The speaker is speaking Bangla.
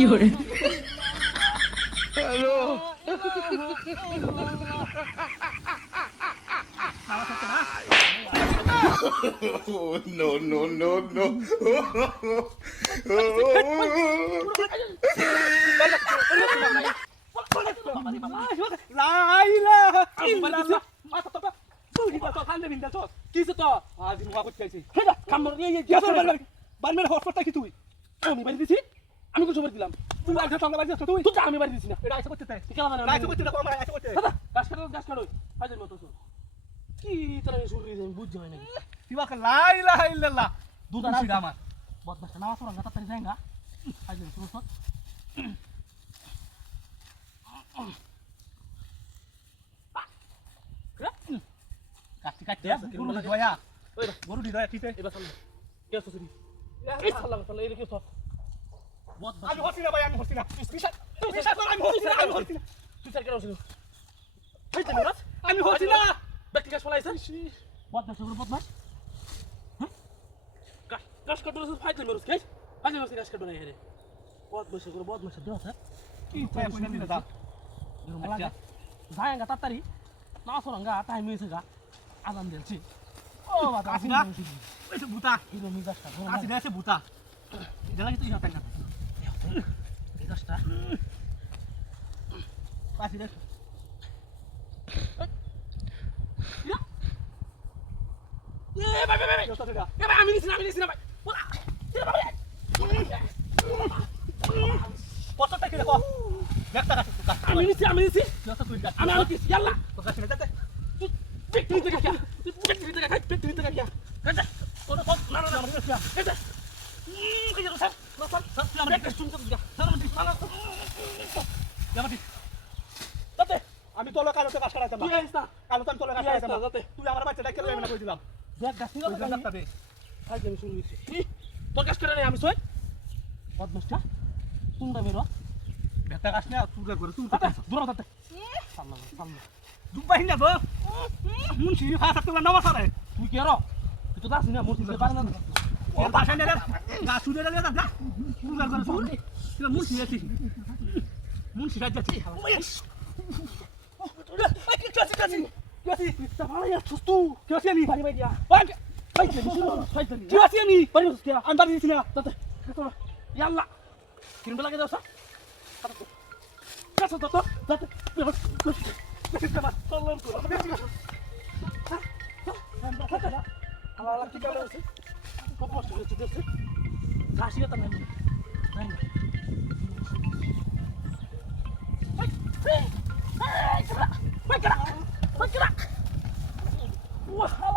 fiore. Oh, no, no, no, no. কিছু তো আজি মুখা করতে আইছি কামড় নিয়ে বারমের হসপিটাল কি তুই আমি বাড়ি দিছি আমি কিছু বলে দিলাম তুই আইছ সঙ্গে বাড়ি যাচ্ছ তুই আমি বাড়ি দিছি না এটা আইছ করতে তাই কেন মানে আইছ করতে কম আইছ করতে গাছ কাটো হাজার মতো কি তোরা শুরু আমি বুঝ যাই না দিবাকে লা ইলাহা ইল্লাল্লাহ দুধ আর সিধা আমার বদমাশটা নামাজ পড়া না তাড়াতাড়ি যাইগা হাজার শুরু কর কাটি কাটি গরু দয়া গরু দি দয়া ঠিক আছে এবার সামনে কে আছে সুরি এই সাল্লাম সাল্লাম এই কি সব বদমাশ আমি হচ্ছি না ভাই আমি হচ্ছি না বিশ্বাস কর আমি হচ্ছি না তুই স্যার কেন ছিল এই তো রাত আমি হচ্ছি না ব্যক্তি কাজ ফলাইছেন বদমাশ শুরু বদমাশ গাছ কাটলো ফাইতে মেরুস কে আজ মেরুস গাছ কাটবে না এরে বদমাশ শুরু বদমাশ দেও স্যার কি পায় কইনা দিলা দা আচ্ছা যায়গা তাড়াতাড়ি না সরঙ্গা টাইম হয়েছে গা আজান দিলছি ও বাবা আসি না ওই তো ভূতা হিরো মিজাজটা আসি না এসে ভূতা এটা লাগি তো ইয়া তাই না এই গাছটা আসি না এ ভাই ভাই ভাই এ ভাই আমি নিছি না ভাই কতটা কি দেখো একটা কাছে তো কাছে আমি নিছি যত তুই কাছে আমি আনছি ইয়াল্লা তো কাছে যেতে পেট্রি থেকে গিয়া পেট্রি থেকে গিয়া কাটা কোনো কত না না মানে কি কাটা কি যেন স্যার না স্যার স্যার তুই আমার একটা শুনতে গিয়া স্যার আমি জামাটি তাতে আমি তোলা কালো কাজ করাইতাম তুই আইস না কালো তো তোলা কাজ তুই আইস করাইতাম না যাতে তুই আমার বাচ্চাটা কেন আমি না কই দিলাম দেখ গাছ নিয়ে কই দিলাম তাতে খাই আমি শুনি তোর কাজ করে নাই আমি সই বদমাশটা তোমরা মেরো বেটা কাজ না তুই করে তুই দূর হতে সাল্লাহ সাল্লাহ দুবাই না গো মুন্সি ভাষা তোলা নামা সারে তুই কি আরো তুই তো দাস না মূর্তি পারে না ও ভাষা নেলে গা শুনে নেলে না তুই করে শুন তুই মুন্সি আছি মুন্সি রাজ যাচ্ছি কি ভালো ইয়া ছুস্তু কি আছি আমি পানি বাইদিয়া কি আছি আমি পানি হচ্ছে আন্দার দিছি না তাতে ইয়াল্লা কিনবে লাগে দাও স্যার কাছে তো তাতে Allah kita bersih. Kopos itu bersih. Kasih tangan ini. Hei, gerak. Wah,